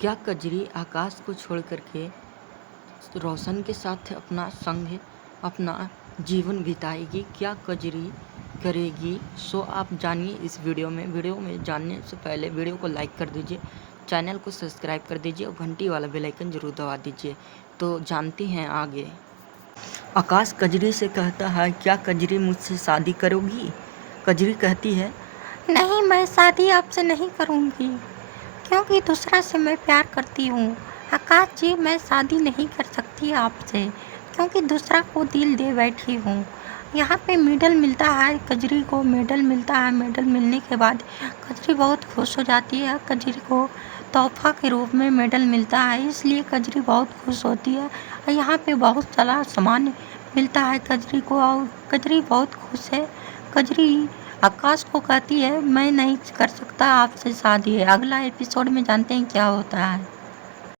क्या कजरी आकाश को छोड़ कर के रोशन के साथ अपना जीवन बिताएगी? क्या कजरी करेगी? सो आप जानिए इस वीडियो में जानने से पहले वीडियो को लाइक कर दीजिए, चैनल को सब्सक्राइब कर दीजिए और घंटी वाला बेल आइकन ज़रूर दबा दीजिए। तो जानते हैं आगे। आकाश कजरी से कहता है, क्या कजरी मुझसे शादी करोगी? कजरी कहती है, नहीं, मैं शादी आपसे नहीं करूँगी क्योंकि दूसरा से मैं प्यार करती हूँ। आकाश जी, मैं शादी नहीं कर सकती आपसे क्योंकि दूसरा को दिल दे बैठी हूँ। यहाँ पे मेडल मिलता है, कजरी को मेडल मिलता है। मेडल मिलने के बाद कजरी बहुत खुश हो जाती है। कजरी को तोहफा के रूप में मेडल मिलता है, इसलिए कजरी बहुत खुश होती है। और यहाँ पे बहुत सारा सामान मिलता है कजरी को और कजरी बहुत खुश है। कजरी आकाश को कहती है, मैं नहीं कर सकता आपसे शादी है। अगला एपिसोड में जानते हैं क्या होता है।